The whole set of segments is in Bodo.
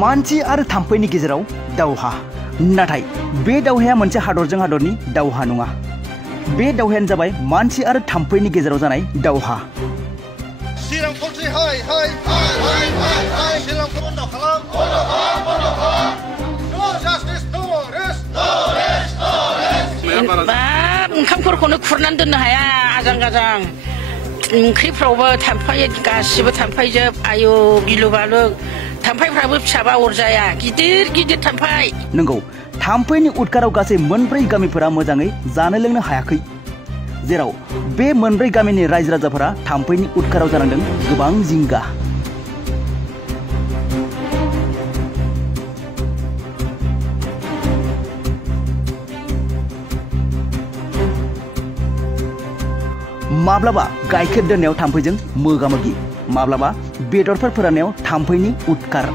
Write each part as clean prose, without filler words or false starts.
मानसि आरो थाम्फैनि गेजेराव दावहा नाथाय बे दावहाया मोनसे हादरजों हादरनि दावहा नङा बे दावहायानो जाबाय मानसि आरो थाम्फैनि गेजेराव जानाय दावहा ओंखामफोरखौनो खुरनानै दोननो हाया आजां गाजां ओंख्रिफ्रावबो थाम्फै गासिबो थाम्फैजोब आयु गिलु बालु थाम्फैफ्राबो फिसाबा अरजाया गिदिर गिदिर थाम्फै नंगौ थाम्फैनि उदखाराव गासै मोनब्रै गामिफोरा मोजाङै जानो लोंनो हायाखै जेराव बे मोनब्रै गामिनि रायजो राजाफोरा थाम्फैनि उदखाराव जानांदों गोबां जिंगा माब्लाबा गाइखेर दोननायाव थाम्फैजों मोगा-मोगि माब्लाबा बेदरफोर फोराननायाव थाम्फैनि उदखार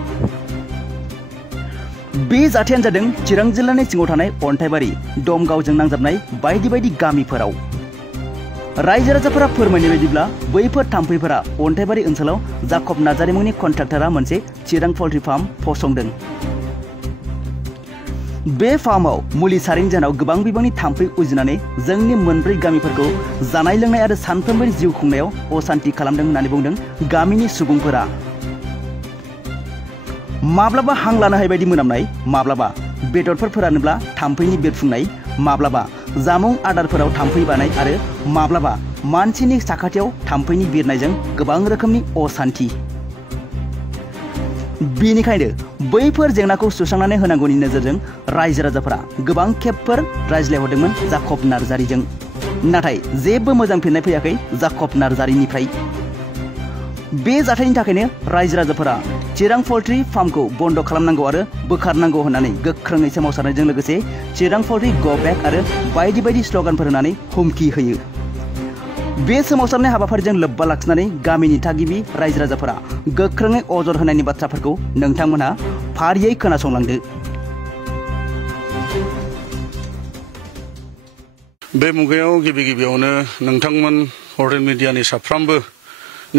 बे जाथायानो जादों चिरां जिल्लानि सिङाव थानाय अन्थाइबारि दमगावजों नांजाबनाय बायदि बायदि गामिफोराव रायजो राजाफोरा फोरमायनाय बायदिब्ला बैफोर थाम्फैफोरा अन्थाइबारि ओनसोलाव जाकब नार्जारि मुंनि कन्ट्राक्टरा मोनसे चिरां पल्ट्रि फार्म फसंदों बे फार्माव मुलि सारैनि जाहोनाव गोबां बिबांनि थाम्फै उजिनानै जोंनि मोनब्रै गामिफोरखौ जानाय लोंनाय आरो सानफ्रोमबोनि जिउ खुंनायाव असान्ति खालामदों होननानै बुंदों गामिनि सुबुंफोरा माब्लाबा हां लानो हायै बायदि मोनामनाय माब्लाबा बेदरफोर फोरानोब्ला थाम्फैनि बेरफुंनाय माब्लाबा जामुं आदारफोराव थाम्फै बानाय आरो माब्लाबा मानसिनि साखाथियाव थाम्फैनि बिरनायजों गोबां रोखोमनि असान्ति बेनिखायनो बैफोर जेंनाखौ सुस्रांनानै होनांगौनि नोजोरजों रायजो राजाफोरा गोबां खेबफोर रायज्लायहरदोंमोन जाकब नार्जारिजों नाथाय जेबो मोजां फिननाय फैयाखै जाकब नार्जारिनिफ्राय बे जाथायनि थाखायनो रायजो राजाफोरा चिरां पल्ट्रि फार्मखौ बन्द खालामनांगौ आरो बोखारनांगौ होननानै गोख्रोङै सोमावसारनायजों लोगोसे चिरां पल्ट्रि गो बेक आरो बायदि बायदि स्लगानफोर होनानै हुमखि होयो बे सोमावसारनाय हाबाफारिजों लोब्बा लाखिनानै गामिनि थागिबि रायजो राजाफोरा गोख्रोङै अजद होनायनि बाथ्राफोरखौ नोंथांमोनहा फारियै खोनासंलांदो बे मुगायाव गिबि गिबियावनो नोंथांमोन हरन मिडियानि साफ्रोमबो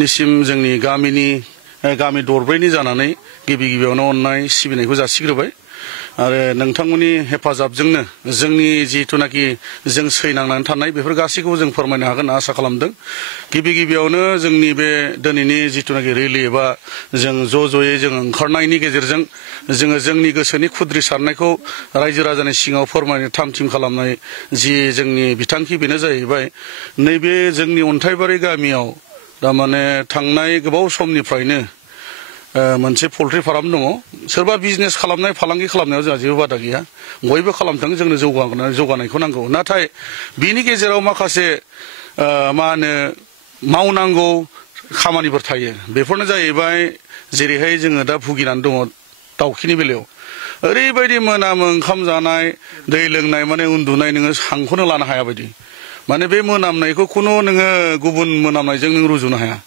निसिम जोंनि गामि दरब्रैनि जानानै गिबि गिबियावनो अननाय सिबिनायखौ जासिग्रोबाय आरो नोंथांमोननि हेफाजाबजोंनो जोंनि जिथुनाखि जों सैनांनानै थानाय बेफोर गासैखौबो जों फोरमायनो हागोन होनना आसा खालामदों गिबि गिबियावनो जोंनि बे दिनैनि जिथुनाखि रेलि एबा जों ज'यै जों ओंखारनायनि गेजेरजों जोङो जोंनि गोसोनि खुद्रि सारनायखौ रायजो राजानि सिगाङाव फोरमायनो थाम-थिम खालामनाय जि जोंनि बिथांखि बेनो जाहैबाय नैबे जोंनि अन्थाइबारि गामियाव थारमाने थांनाय गोबाव समनिफ्रायनो मोनसे पल्ट्रि फार्म दङ सोरबा बिजनेस खालामनाय फालांगि खालामनायाव जोंहा जेबो बादा गैया बयबो खालामथों जोंनो जौगानायखौ नांगौ नाथाय बिनि गेजेराव माखासे मावनांगौ खामानिफोर थायो बेफोरनो जाहैबाय जेरैहाय जोङो दा भुगिनानै दङ दाउखिनि बेलायाव ओरैबायदि मोनामो ओंखाम जानाय दै लोंनाय माने उन्दुनाय नोङो हांखौनो लानो हाया बायदि माने बे मोनामनायखौ खुनु नोङो गुबुन मोनामनायजों नों रुजुनो हाया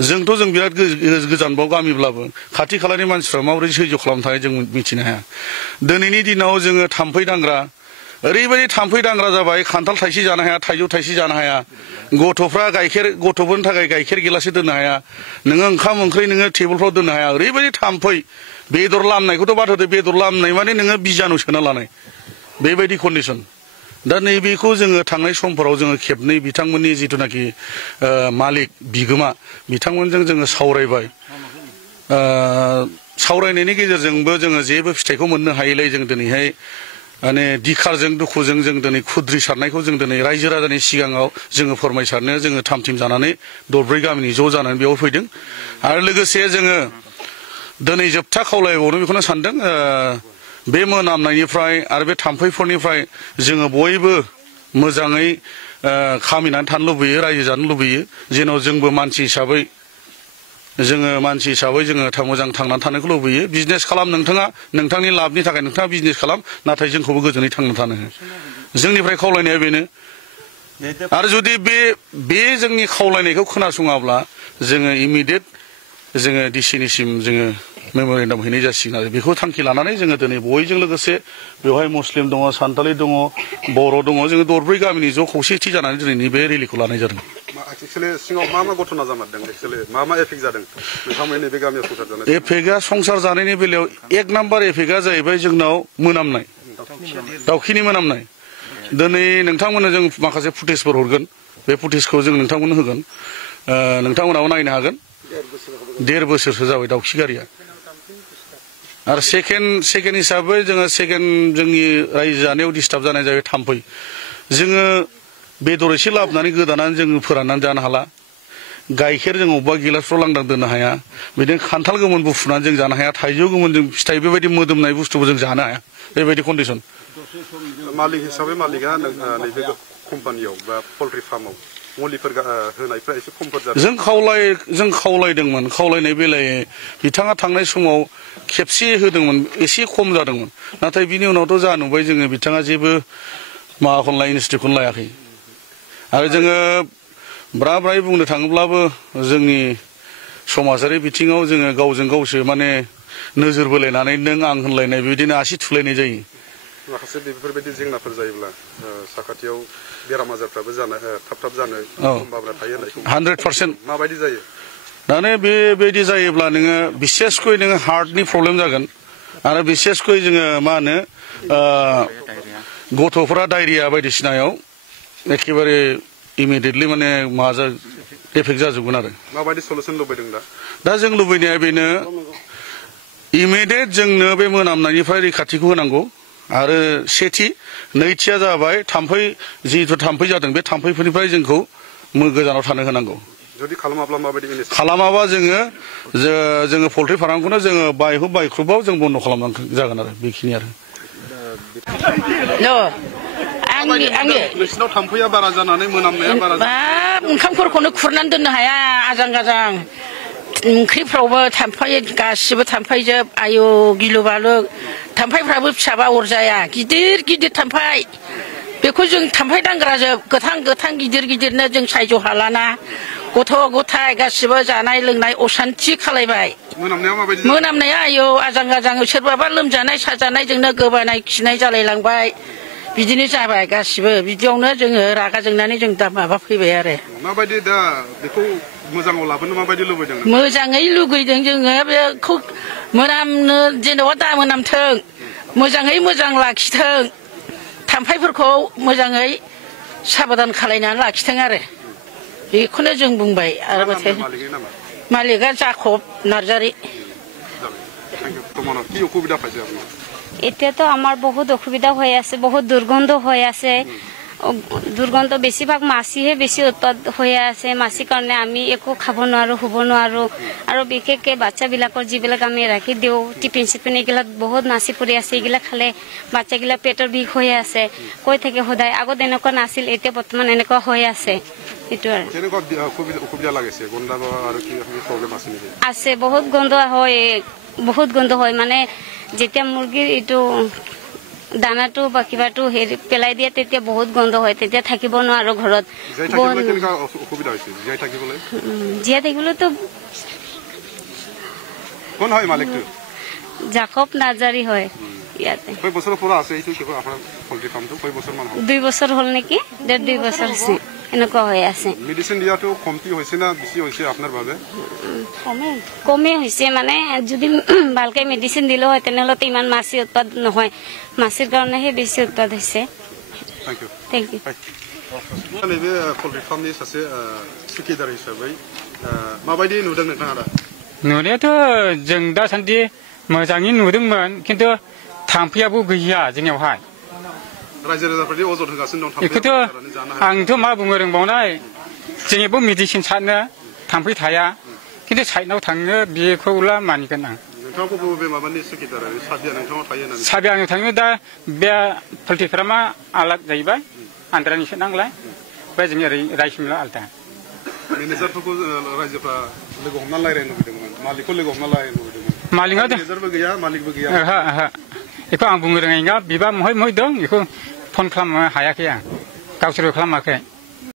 जोंथ' जों बिराद गोजानबाव गामिब्लाबो खाथि खालानि मानसिफ्रा माबोरै सैज्य खालामनो थाखाय जों मिथिनो हाया दिनैनि दिनाव जोङो थाम्फै दांग्रा ओरैबायदि थाम्फै दांग्रा जाबाय खान्थाल थाइसे जानो हाया थाइजौ थाइसे जानो हाया गथ'फोरनि थाखाय गाइखेर गिलाससे दोननो हाया नोङो ओंखाम ओंख्रि नोङो टेबोलफ्राव दोननो हाया ओरैबायदि थाम्फै बेदर लामनायखौथ' बाद होदो बेदर लामनाय माने नोङो बिजानु सोना लानाय बेबायदि कन्डिसन दा नैबेखौ जोङो थांनाय समफोराव जोङो खेबनै बिथांमोननि जिथुनाखि मालिक बिगोमा बिथांमोनजों जोङो सावरायबाय सावरायनायनि गेजेरजोंबो जोङो जेबो फिथाइखौ मोननो हायैलाय जों दिनैहाय माने दिखारजों दुखुजों जों दिनै खुद्रि सारनायखौ जों दिनै रायजो राजानि सिगाङाव जोङो फोरमायसारनो जोङो थाम-थिम जानानै दरब्रै गामिनि ज' जानानै बेयाव फैदों आरो लोगोसे जोङो दिनै जोबथा खावलायबावनो बेखौनो सानदों बे मोनामनायनिफ्राय आरो बे थाम्फैफोरनिफ्राय जोङो बयबो मोजाङै खामिनानै थानो लुबैयो रायजो जानो लुबैयो जेन' जोंबो मानसि हिसाबै जोङो मोजां थांनानै थानायखौ लुबैयो बिजनेस खालाम नोंथाङा नोंथांनि लाबनि थाखाय नोंथाङा बिजनेस खालाम नाथाय जोंखौबो गोजोनै थांना थानो हो जोंनिफ्राय खावलायनाया बेनो आरो जुदि बे जोंनि खावलायनायखौ खोनासङाब्ला जोङो इमिडियेट जोङो डिसिनिसिम जोङो मेम'रेन्डाम हैनाय जासिगोन आरो बेखौ थांखि लानानै जोङो दिनै बयजों लोगोसे बेवहाय मुस्लिम दङ सान्थालि दङ बर' दङ जोङो दरब्रै गामिनि ज' खौसेथि जानानै दिनैनि बे रेलिखौ लानाय जादों एक्चुअली सिङाव मा घटना जामारदों एक्चुअली मा एफेक्ट जादों नोंथांमोननि बे गामियाव संसार जानाय एफेक्टआ संसार जानायनि बेलायाव एक नाम्बार एफेक्टआ जाहैबाय जोंनाव मोनामनाय दाउखिनि मोनामनाय दिनै नोंथांमोननो जों माखासे फुटेजफोर हरगोन बे फुटेजखौ जों नोंथांमोननो होगोन नोंथांमोनाबो नायनो हागोन 1.5 बोसोरसो जाबाय दाउखि गारिया आरो सेकेन्ड हिसाबै जोङो जोंनि रायजो जानायाव डिस्टार्ब जानाय जाबाय थाम्फै जोङो बेदर एसे लाबोनानै गोदानानै जोङो फोराननानै जानो हाला गाइखेर जों अबेबा गिलासफ्राव लांदां दोननो हाया बिदिनो खान्थाल गोमोन बुफुनानै जों जानो हाया थाइजौ गोमोन जों फिथाइ बेबायदि मोदोमनाय बुस्थुबो जों जानो हाया बेबायदि कन्डिसन मालिक हिसाबै मालिका नैबे कम्पानियाव बा पल्ट्रि फार्माव मुलिफोर होनायफ्रा एसे खमफोर जादों जों खावलायदोंमोन खावलायनाय बेलायै बिथाङा थांनाय समाव खेबसे होदोंमोन एसे खम जादोंमोन नाथाय बिनि उनावथ' जा नुबाय जोङो बिथाङा जेबो माबाखौनो लाया इनस्टिटिउटखौनो लायाखै आरो जोङो ब्राय बुंनो थाङोब्लाबो जोंनि समाजारि बिथिङाव जोङो गावजों गावसो माने नोजोर बोलायनानै नों आं होनलायनाय बिदिनो आसि थुलायनाय जायो माखासे बेफोरबायदि जेंनाफोर जायोब्ला साखाथियाव बेराम आजारफ्राबो थाब जानो सम्भाबना थायो होननायखौ 100% माबायदि जायो दाने बेबायदि जायोब्ला नोङो बिसेसकै नोङो हार्टनि प्रब्लेम जागोन आरो बिसेसकै जोङो मा होनो गथ'फोरा डायरिया बायदिसिनायाव एखेबारे इमिडियेटलि माने माबा एफेक्ट जाजोबगोन आरो माबायदि सलुसन लुबैदों दा जों लुबैनाया बेनो इमिडियेट जोंनो बे मोनामनायनिफ्राय रैखाथिखौ होनांगौ आरो सेथि नैथिया जाबाय थाम्फै जिहेतु थाम्फै जादों बे थाम्फैफोरनिफ्राय जोंखौ गोजानाव थानो होनांगौ जुदि खालामाब्ला माबायदि खालामाबा जोङो पल्ट्रि फार्मखौनो जोङो बायख्रुबाव जों बन्द' खालामनांगौ जागोन आरो बेखिनि आरो नोंसिनाव थाम्फैया बारा जानानै मोनामनाया बारा ओंखामफोरखौनो खुरनानै दोननो हाया आजां गाजां ओंख्रिफ्रावबो थाम्फै गासिबो थाम्फैजोब आयु गिलु बालु थाम्फैफ्राबो फिसाबा अरजाया गिदिर थाम्फै बेखौ जों थाम्फै दांग्राजोब गोथां गिदिरनो जों सायज' हालाना गथ' गथाय गासिबो जानाय लोंनाय असान्थि खालायबाय मोनामनाया आयौ आजां गाजां सोरबाबा लोमजानाय साजानायजोंनो गोबानाय खिनाय जालायलांबाय बिदिनो जाबाय गासिबो बिदियावनो जोङो रागा जोंनानै जों दा माबा फैबाय आरो माबायदि दा बेखौ मोजाङाव लाबोनो माबायदि लुबैदों मोजाङै लुगैदों जोङो बेखौ मोनामनो जेनेबा दा मोनामथों मोजाङै मोजां लाखिथों थाम्फैफोरखौ मोजाङै साबधान खालायनानै लाखिथों आरो बेखौनो जों बुंबाय आरो मालिका जाकब नार्जारी এতিয়াতো আমাৰ বহুত অসুবিধা হৈ আছে বহুত দুৰ্গন্ধ হৈ আছে দুৰ্গন্ধ বেছিভাগ মাছিহে বেছি উৎপাদ হৈ আছে মাছিৰ কাৰণে আমি একো খাব নোৱাৰো শুব নোৱাৰো আৰু বিশেষকৈ বাচ্চাবিলাকৰ যিবিলাক আমি ৰাখি দিওঁ টিফিন চিফিন এইগিলাক বহুত মাছি পৰি আছে এইগিলাক খালে বাচ্চাগিলা পেটৰ বিষ হৈ আছে কৈ থাকে সদায় আগত এনেকুৱা নাছিল এতিয়া বৰ্তমান এনেকুৱা হৈ আছে এইটো আৰু আছে বহুত গন্ধ হয় মানে যেতিয়া মুৰ্গীৰ এইটো দানাটো বা কিবাটো হেৰি পেলাই দিয়ে তেতিয়া বহুত গন্ধ হয় তেতিয়া থাকিব নোৱাৰো ঘৰত জীয়াই থাকিবলৈতো কোন হয় মালিকটো জাকব নাৰ্জাৰী হয় ইয়াতে কয় বছৰৰ পৰা আছে এইটো কি আপোনাৰ পল্ট্ৰি ফাৰ্মটো কয় বছৰ মান হ'ল 2 বছৰ হ'ল নেকি 1.5 বছৰ হৈছে এনেকুৱা হৈ আছে মেডিসিন দিয়াটো কমতি হৈছে না বেছি হৈছে আপোনাৰ বাবে কমে হৈছে মানে যদি ভালকৈ মেডিসিন দিলে হয় তেনেহ'লে ইমান মাছি উৎপাদ নহয় মাছিৰ কাৰণেহে বেছি উৎপাদ হৈছে থ্যাংক ইউ नैबे पल्ट्रि फार्मनि सासे सुखिदार हिसाबै माबायदि नुदों नोंथाङा दा नुनायाथ' जों दासान्दि मोजाङै नुदोंमोन खिन्थु थाम्फैयाबो गैया जोंनियावहाय रायजो राजाफोरनि अजद होगासिनो दं बेखौथ' आंथ' मा बुंनो रोंबावनाय जोंनियावबो मेडिसिन सारनो थाम्फै थाया खिन्थु साइडआव थांनो बेखौला मानिगोन आं नोंथाङाबो बबे माबानि सुखिदार साबिया नोंथाङा थायो होननानै साबिया आंनो थाङो दा बे पल्ट्रि फार्मा आलादा जाहैबाय आन्ध्रानिसो नांलाय ओमफ्राय जोंनि ओरै रायसिमला आलादा मेनेजारफोरखौ रायजोफ्रा लोगो हमना रायज्लायनो लुबैदोंमोन मालिकखौ लोगो हमना रायज्लायनो लुबैदोंमोन मालिकआ मेनेजारबो गैया मालिकबो गैया बेखौ आं बुंनो रोङै नङा बिबा महाय दं बेखौ फन खालामनो हायाखै आं गावसोरबो खालामाखै